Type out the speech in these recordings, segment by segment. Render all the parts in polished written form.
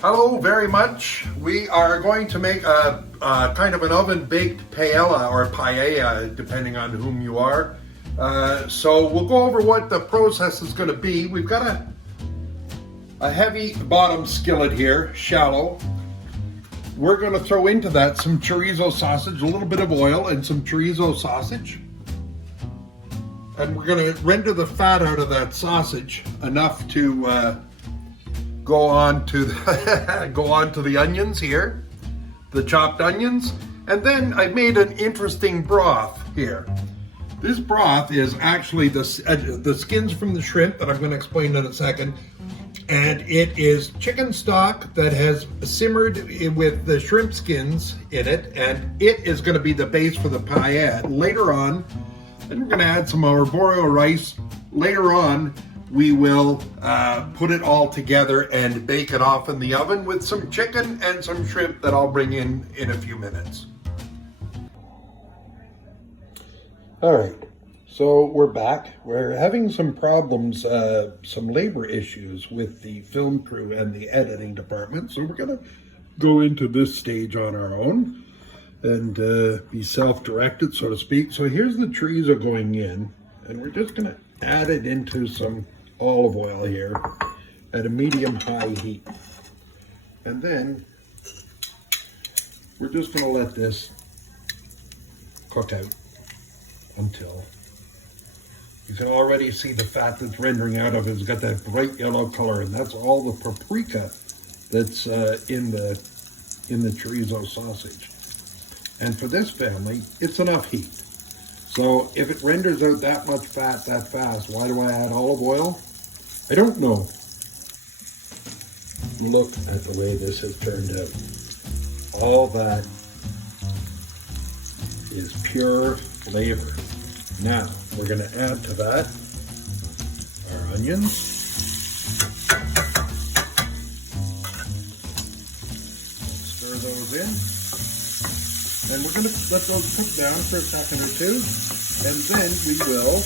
Hello very much. We are going to make a kind of an oven-baked paella or paella, depending on whom you are. So we'll go over what the process is going to be. We've got a heavy bottom skillet here, shallow. We're going to throw into that some chorizo sausage, a little bit of oil and some chorizo sausage. And we're going to render the fat out of that sausage enough to go on to the onions here, the chopped onions. And then I made an interesting broth here. This broth is actually the skins from the shrimp that I'm going to explain in a second. And it is chicken stock that has simmered with the shrimp skins in it. And it is going to be the base for the paella. Later on, then we're going to add some arborio rice. Later on, we will put it all together and bake it off in the oven with some chicken and some shrimp that I'll bring in a few minutes. All right, so we're back. We're having some problems, some labor issues with the film crew and the editing department. So we're gonna go into this stage on our own and be self-directed, so to speak. So here's the chorizo going in, and we're just gonna add it into some olive oil here at a medium-high heat. And then we're just going to let this cook out until you can already see the fat that's rendering out of it. It's got that bright yellow color, and that's all the paprika that's in the chorizo sausage. And for this family, it's enough heat. So if it renders out that much fat that fast, why do I add olive oil? I don't know. Look at the way this has turned out. All that is pure flavor. Now, we're going to add to that our onions. Stir those in. And we're going to let those cook down for a second or two. And then we will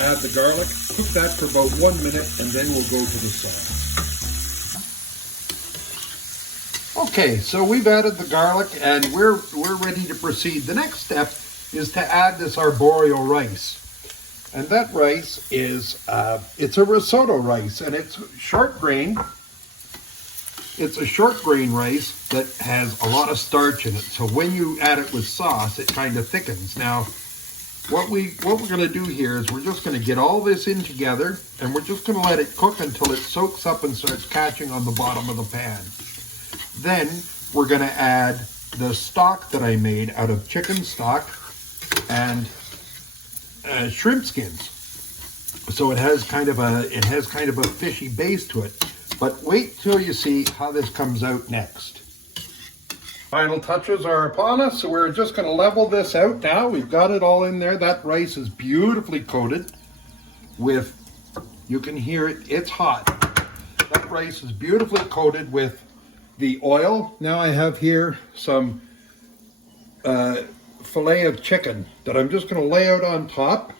add the garlic, cook that for about 1 minute, and then we'll go to the sauce. Okay, so we've added the garlic and we're ready to proceed. The next step is to add this arborio rice. And that rice is, it's a risotto rice, and it's short grain. It's a short grain rice that has a lot of starch in it. So when you add it with sauce, it kind of thickens. Now, what we're going to do here is we're just going to get all this in together, and we're just going to let it cook until it soaks up and starts catching on the bottom of the pan. Then we're going to add the stock that I made out of chicken stock and shrimp skins. So it has kind of a fishy base to it. But wait till you see how this comes out next. Final touches are upon us, so we're just going to level this out now. We've got it all in there. That rice is beautifully coated with, you can hear it, it's hot. That rice is beautifully coated with the oil. Now I have here some filet of chicken that I'm just going to lay out on top.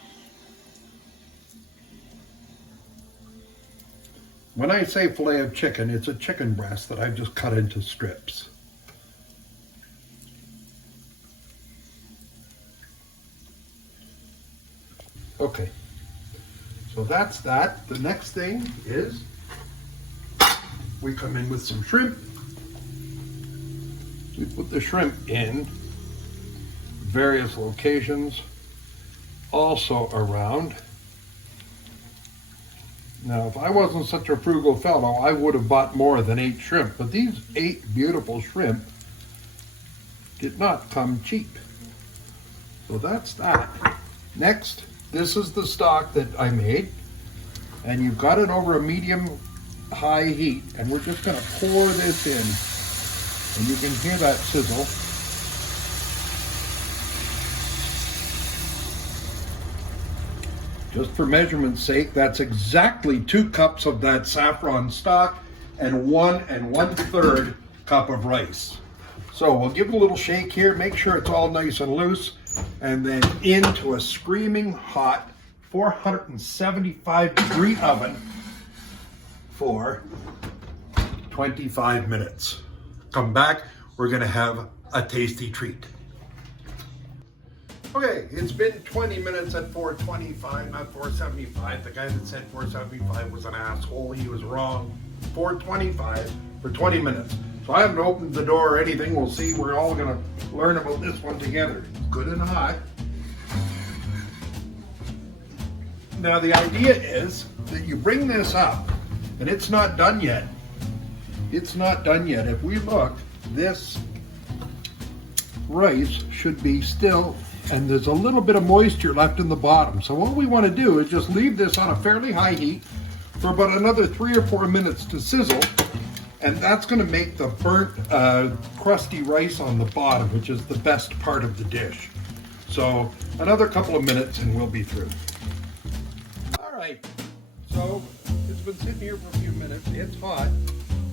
When I say filet of chicken, it's a chicken breast that I've just cut into strips. Okay, so that's that. The next thing is we come in with some shrimp. We put the shrimp in various locations, also around. Now, if I wasn't such a frugal fellow, I would have bought more than 8 shrimp, but these 8 beautiful shrimp did not come cheap. So that's that. Next, this is the stock that I made, and you've got it over a medium-high heat, and we're just going to pour this in, and you can hear that sizzle. Just for measurement's sake, that's exactly 2 cups of that saffron stock and 1 1/3 cup of rice. So we'll give it a little shake here, make sure it's all nice and loose, and then into a screaming hot 475 degree oven for 25 minutes. Come back, we're gonna have a tasty treat. Okay, it's been 20 minutes at 425, not 475. The guy that said 475 was an asshole. He was wrong. 425 for 20 minutes. So I haven't opened the door or anything. We'll see. We're all going to learn about this one together. Good and hot. Now the idea is that you bring this up, and it's not done yet. It's not done yet. If we look, this rice should be still, and there's a little bit of moisture left in the bottom. So what we want to do is just leave this on a fairly high heat for about another 3 or 4 minutes to sizzle, and that's going to make the burnt, crusty rice on the bottom, which is the best part of the dish. So another couple of minutes and we'll be through. All right, so it's been sitting here for a few minutes. It's hot.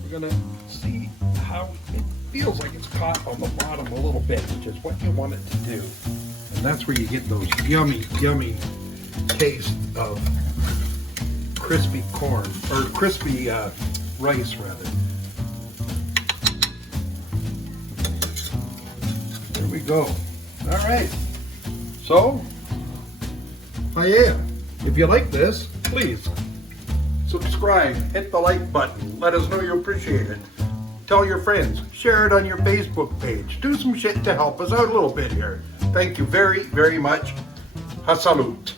We're going to see how it feels like it's caught on the bottom a little bit, which is what you want it to do. And that's where you get those yummy, yummy taste of crispy corn, or crispy rice rather. There we go. All right. So, Paella, if you like this, please subscribe, hit the like button, let us know you appreciate it. Tell your friends, share it on your Facebook page. Do some shit to help us out a little bit here. Thank you very, very much. Hasalut.